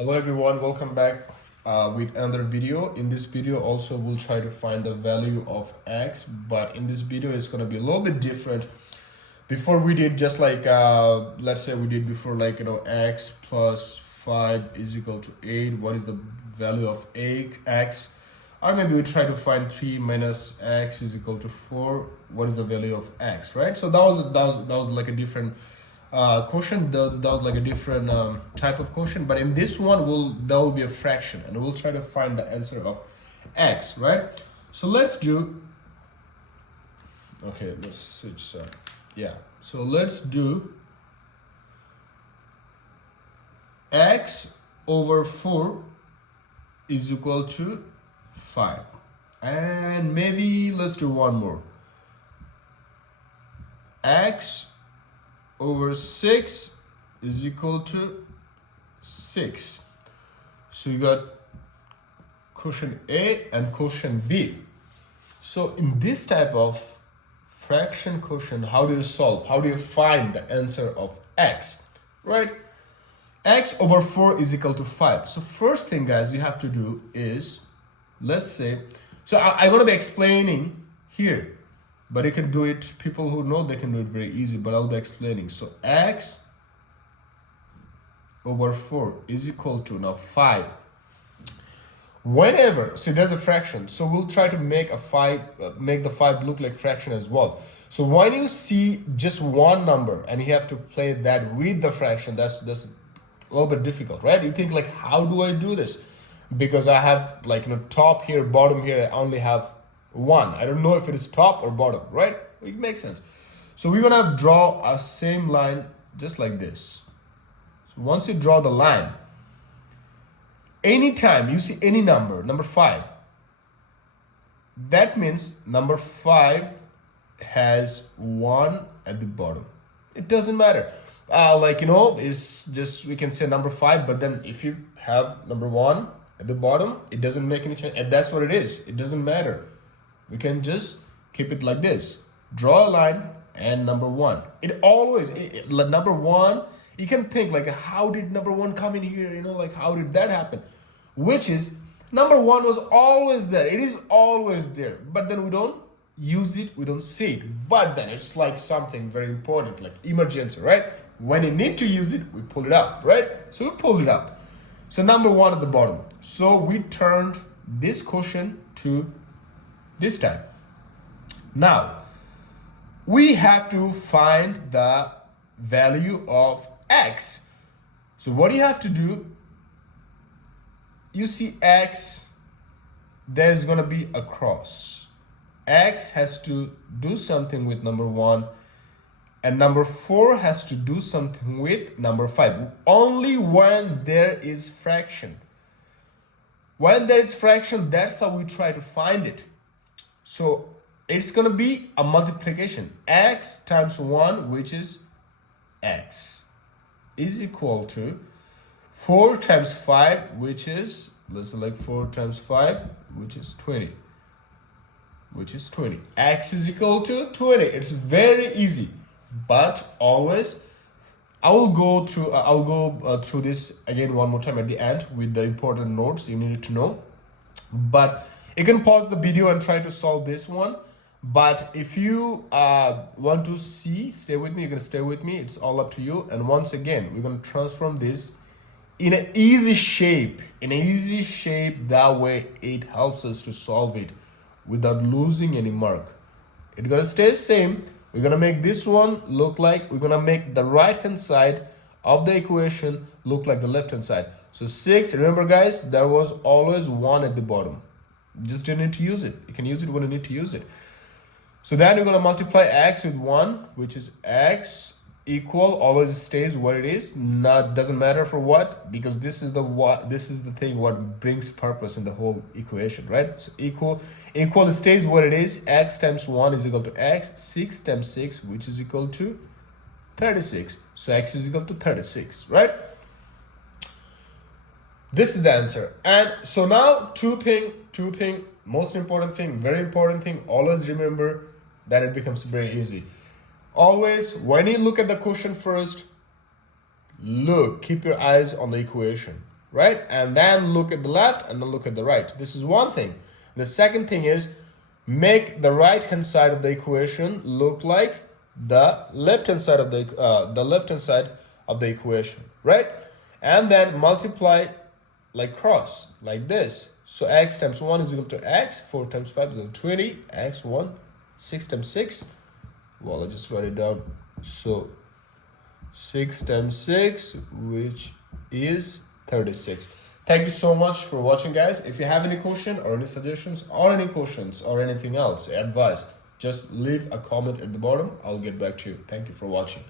Hello everyone, welcome back with another video. In this video also we'll try to find the value of x, but in this video it's going to be a little bit different. Before we did just like let's say we did before, like, x plus 5 is equal to 8. What is the value of x? Or maybe we try to find 3 minus x is equal to 4. What is the value of x, right? So that was like a different question. That was like a different type of question, but in this one there will be a fraction and we'll try to find the answer of x, right? So let's do, okay, let's switch side. Yeah, so let's do x over 4 is equal to 5, and maybe let's do one more. X over 6 is equal to 6. So you got quotient A and quotient B. So in this type of fraction quotient, how do you solve? How do you find the answer of x, right? X over 4 is equal to 5. So first thing, guys, you have to do is, let's say, so I'm going to be explaining here, but you can do it, people who know, they can do it very easy, but I'll be explaining. So x over 4 is equal to, now 5. Whenever, see, there's a fraction, so we'll try to make a 5, make the 5 look like fraction as well. So when you see just one number and you have to play that with the fraction, that's a little bit difficult, right? You think like, how do I do this? Because I have, like, top here, bottom here, I only have 1. I don't know if it is top or bottom, right? It makes sense. So we're gonna draw a same line just like this. So once you draw the line, anytime you see any number 5, that means number 5 has 1 at the bottom. It doesn't matter. It's just, we can say number 5, but then if you have number 1 at the bottom, it doesn't make any change, and that's what it is. It doesn't matter. We can just keep it like this. Draw a line and number 1. It always, number 1, you can think like, how did number 1 come in here? Like, how did that happen? Which is, number 1 was always there. It is always there. But then we don't use it, we don't see it. But then it's like something very important, like emergency, right? When you need to use it, we pull it up, right? So we pulled it up. So number 1 at the bottom. So we turned this quotient to this time. Now, we have to find the value of x. So what you have to do, you see x, there's gonna be a cross. X has to do something with number 1, and number 4 has to do something with number 5. Only when there is fraction. When there is fraction, that's how we try to find it. So it's gonna be a multiplication. X times 1, which is x, is equal to 4 times 5, which is, let's select 4 times 5, which is 20. X is equal to 20. It's very easy, but always, I'll go through this again one more time at the end with the important notes you need to know. But you can pause the video and try to solve this one. But if you want to stay with me, you can stay with me. It's all up to you. And once again, we're going to transform this in an easy shape. That way it helps us to solve it without losing any mark. It's going to stay the same. We're going to make this one look like, we're going to make the right hand side of the equation look like the left hand side. So 6, remember guys, there was always 1 at the bottom. You just didn't need to use it. You can use it when you need to use it. So then you're going to multiply x with 1, which is x equal, always stays what it is. Doesn't matter for what, because this is the thing what brings purpose in the whole equation, right? So equal stays what it is. X times 1 is equal to x. 6 times 6, which is equal to 36. So x is equal to 36, right? This is the answer. And so now two thing, most important thing, very important thing, always remember that it becomes very easy. Always, when you look at the question first, keep your eyes on the equation. right? And then look at the left and then look at the right. This is one thing. The second thing is make the right hand side of the equation look like the left hand side of the equation, right? And then multiply like cross, like this. So x times 1 is equal to x, 4 times 5 is equal to 20, x1, 6 times 6. Well, I just write it down. So 6 times 6, which is 36. Thank you so much for watching, guys. If you have any question or any suggestions or any questions or anything else, advice, just leave a comment at the bottom. I'll get back to you. Thank you for watching.